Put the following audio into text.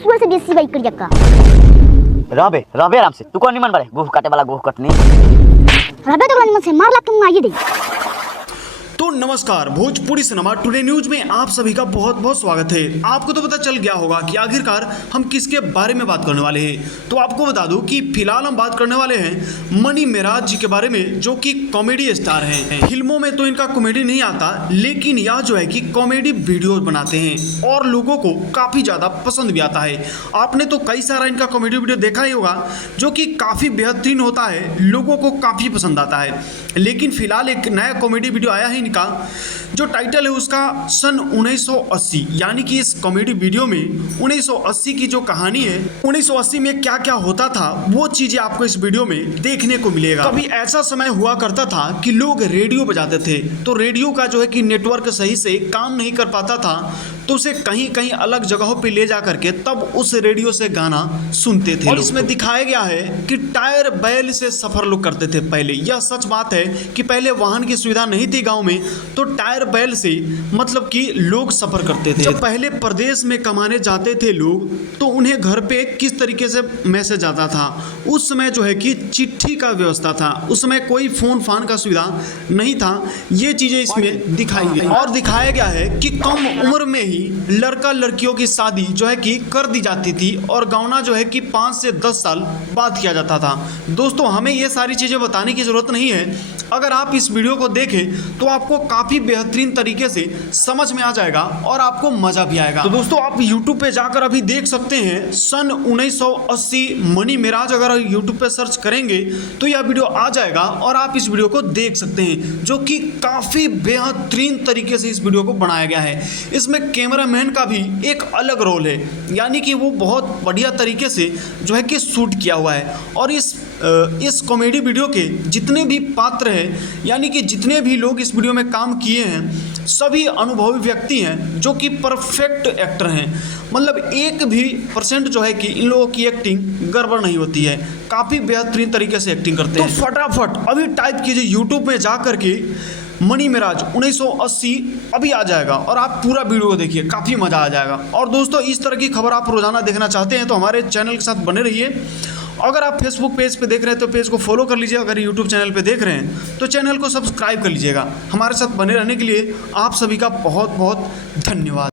सुअर से देसी बाइक कर जक्का रबे रबे आराम से तू कौन निमन बारे गोह काटे वाला गोह कटनी रबे तो निमन से मार ला के मुंह आइए दे। तो नमस्कार, भोजपुरी सिनेमा टुडे न्यूज में आप सभी का बहुत बहुत स्वागत है। आपको तो पता चल गया होगा कि आखिरकार हम किसके बारे में बात करने वाले हैं। तो आपको बता दूं कि फिलहाल हम बात करने वाले हैं मनी मेराज जी के बारे में, जो कि कॉमेडी स्टार हैं। फिल्मों में तो इनका कॉमेडी नहीं आता, लेकिन यह जो है कि कॉमेडी वीडियो बनाते हैं और लोगों को काफ़ी ज़्यादा पसंद भी आता है। आपने तो कई सारा इनका कॉमेडी वीडियो देखा ही होगा, जो कि काफ़ी बेहतरीन होता है, लोगों को काफ़ी पसंद आता है। लेकिन फिलहाल एक नया कॉमेडी वीडियो आया है इनका, जो टाइटल है उसका सन 1980, यानी कि इस कॉमेडी वीडियो में 1980 की जो कहानी है, 1980 में क्या क्या होता था वो चीजें आपको इस वीडियो में देखने को मिलेगा। कभी ऐसा समय हुआ करता था कि लोग रेडियो बजाते थे, तो रेडियो का जो है कि नेटवर्क सही से काम नहीं कर पाता था, तो उसे कहीं कहीं अलग जगहों पे ले जा करके तब उस रेडियो से गाना सुनते थे। और इसमें दिखाया गया है कि टायर बैल से सफर लोग करते थे पहले। यह सच बात है कि पहले वाहन की सुविधा नहीं थी गांव में, तो टायर बैल से मतलब कि लोग सफर करते थे। जब पहले प्रदेश में कमाने जाते थे लोग, तो उन्हें घर पे किस तरीके से मैसेज आता था। उस समय जो है कि चिट्ठी का व्यवस्था था, उस समय कोई फोन फान का सुविधा नहीं था। ये चीजें इसमें दिखाई गई और दिखाया गया है कि कम उम्र में ही लड़का लड़कियों की शादी जो है कि कर दी जाती थी और गौना जो है कि 5 से 10 साल बाद किया जाता था। दोस्तों, हमें ये सारी चीजें बताने की जरूरत नहीं है। अगर आप इस वीडियो को देखें तो आपको काफी बेहतरीन तरीके से समझ में आ जाएगा और आपको मजा भी आएगा। तो दोस्तों, आप YouTube पे जाकर अभी देख सकते हैं सन 1980 मनी मेराज। अगर YouTube पे सर्च करेंगे तो यह वीडियो आ जाएगा और आप इस वीडियो को देख सकते हैं, जो कि काफी बेहतरीन तरीके से इस वीडियो को बनाया गया है। इसमें कैमरामैन का भी एक अलग रोल है, यानी कि वो बहुत बढ़िया तरीके से जो है कि शूट किया हुआ है। और इस कॉमेडी वीडियो के जितने भी पात्र हैं, यानी कि जितने भी लोग इस वीडियो में काम किए हैं, सभी अनुभवी व्यक्ति हैं, जो कि परफेक्ट एक्टर हैं। मतलब 1% जो है कि इन लोगों की एक्टिंग गड़बड़ नहीं होती है, काफ़ी बेहतरीन तरीके से एक्टिंग करते हैं। तो फटाफट अभी टाइप कीजिए यूट्यूब में जा करके मनी मेराज 1980, अभी आ जाएगा और आप पूरा वीडियो को देखिए, काफ़ी मज़ा आ जाएगा। और दोस्तों, इस तरह की खबर आप रोजाना देखना चाहते हैं तो हमारे चैनल के साथ बने रहिए। अगर आप फेसबुक पेज पे देख रहे हैं तो पेज को फॉलो कर लीजिए। अगर यूट्यूब चैनल पे देख रहे हैं तो चैनल को सब्सक्राइब कर लीजिएगा। हमारे साथ बने रहने के लिए आप सभी का बहुत बहुत धन्यवाद।